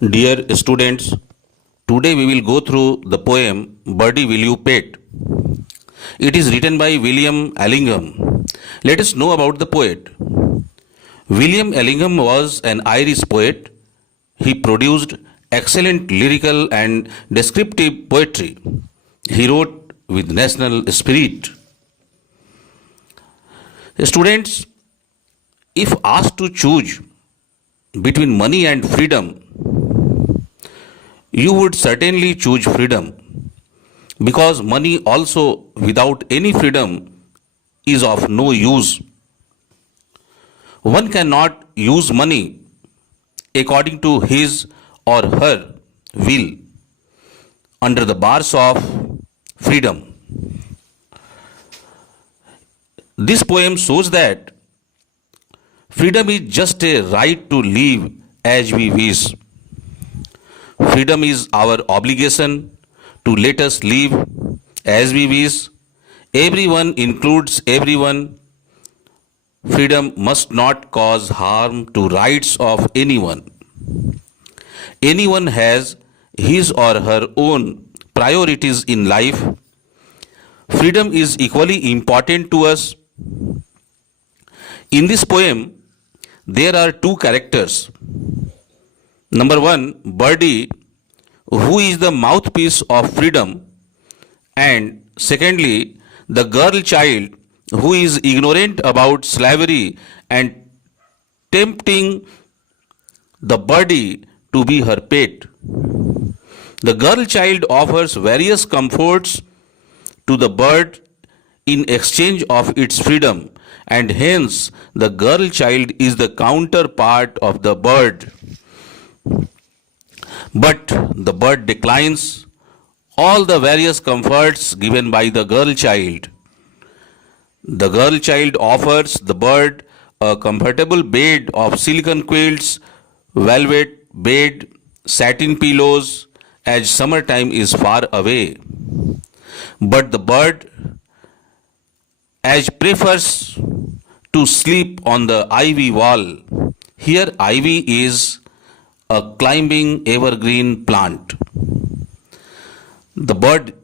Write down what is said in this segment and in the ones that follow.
Dear students, today we will go through the poem Birdie Will You Pet. It is written by William Allingham. Let us know about the poet. William Allingham was an Irish poet. He produced excellent lyrical and descriptive poetry. He wrote with national spirit. Students, if asked to choose between money and freedom, you would certainly choose freedom, because money also without any freedom is of no use. One cannot use money according to his or her will under the bars of freedom. This poem shows that freedom is just a right to live as we wish. Freedom is our obligation to let us live as we wish. Everyone includes everyone. Freedom must not cause harm to rights of anyone. Anyone has his or her own priorities in life. Freedom is equally important to us. In this poem, there are two characters. Number one, Birdie, who is the mouthpiece of freedom, and secondly, the girl child, who is ignorant about slavery and tempting the birdie to be her pet. The girl child offers various comforts to the bird in exchange of its freedom, and hence the girl child is the counterpart of the bird. But the bird declines all the various comforts given by the girl child. The girl child offers the bird a comfortable bed of silicon quilts, velvet bed, satin pillows, as summertime is far away. But the bird as prefers to sleep on the ivy wall. Here ivy is a climbing evergreen plant. The bird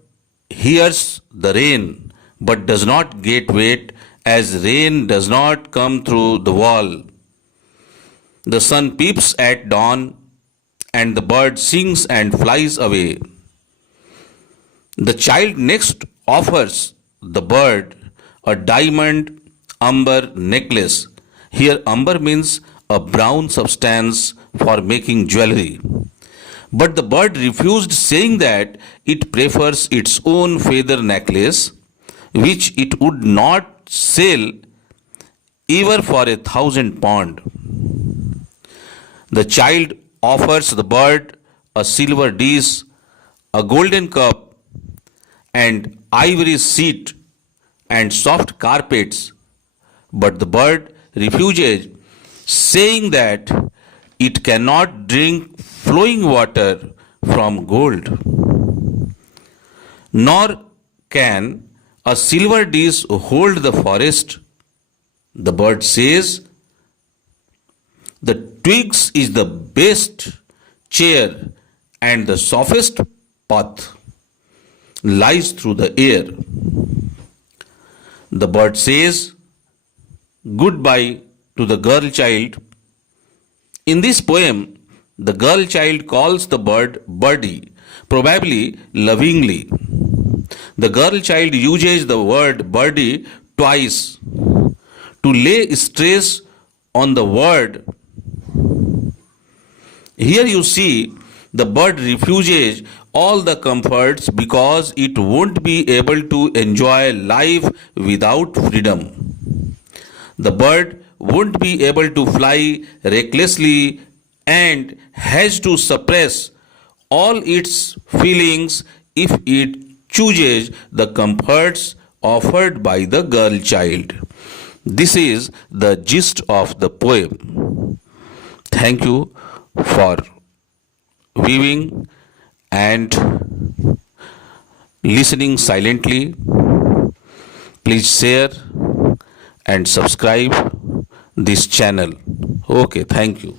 hears the rain but does not get wet, as rain does not come through the wall. The sun peeps at dawn and the bird sings and flies away. The child next offers the bird a diamond umber necklace. Here umber means a brown substance for making jewelry. But the bird refused, saying that it prefers its own feather necklace, which it would not sell even for 1,000 pounds. The child offers the bird a silver dish, a golden cup, and ivory seat and soft carpets. But the bird refuses, saying that it cannot drink flowing water from gold, nor can a silver dish hold the forest. The bird says, the twigs is the best chair, and the softest path lies through the air. The bird says goodbye to the girl child. In this poem, the girl child calls the bird birdie, probably lovingly. The girl child uses the word birdie twice to lay stress on the word. Here you see the bird refuses all the comforts because it won't be able to enjoy life without freedom. The bird won't be able to fly recklessly and has to suppress all its feelings if it chooses the comforts offered by the girl child. This is the gist of the poem. Thank you for viewing and listening silently. Please share and subscribe this channel. Okay, thank you.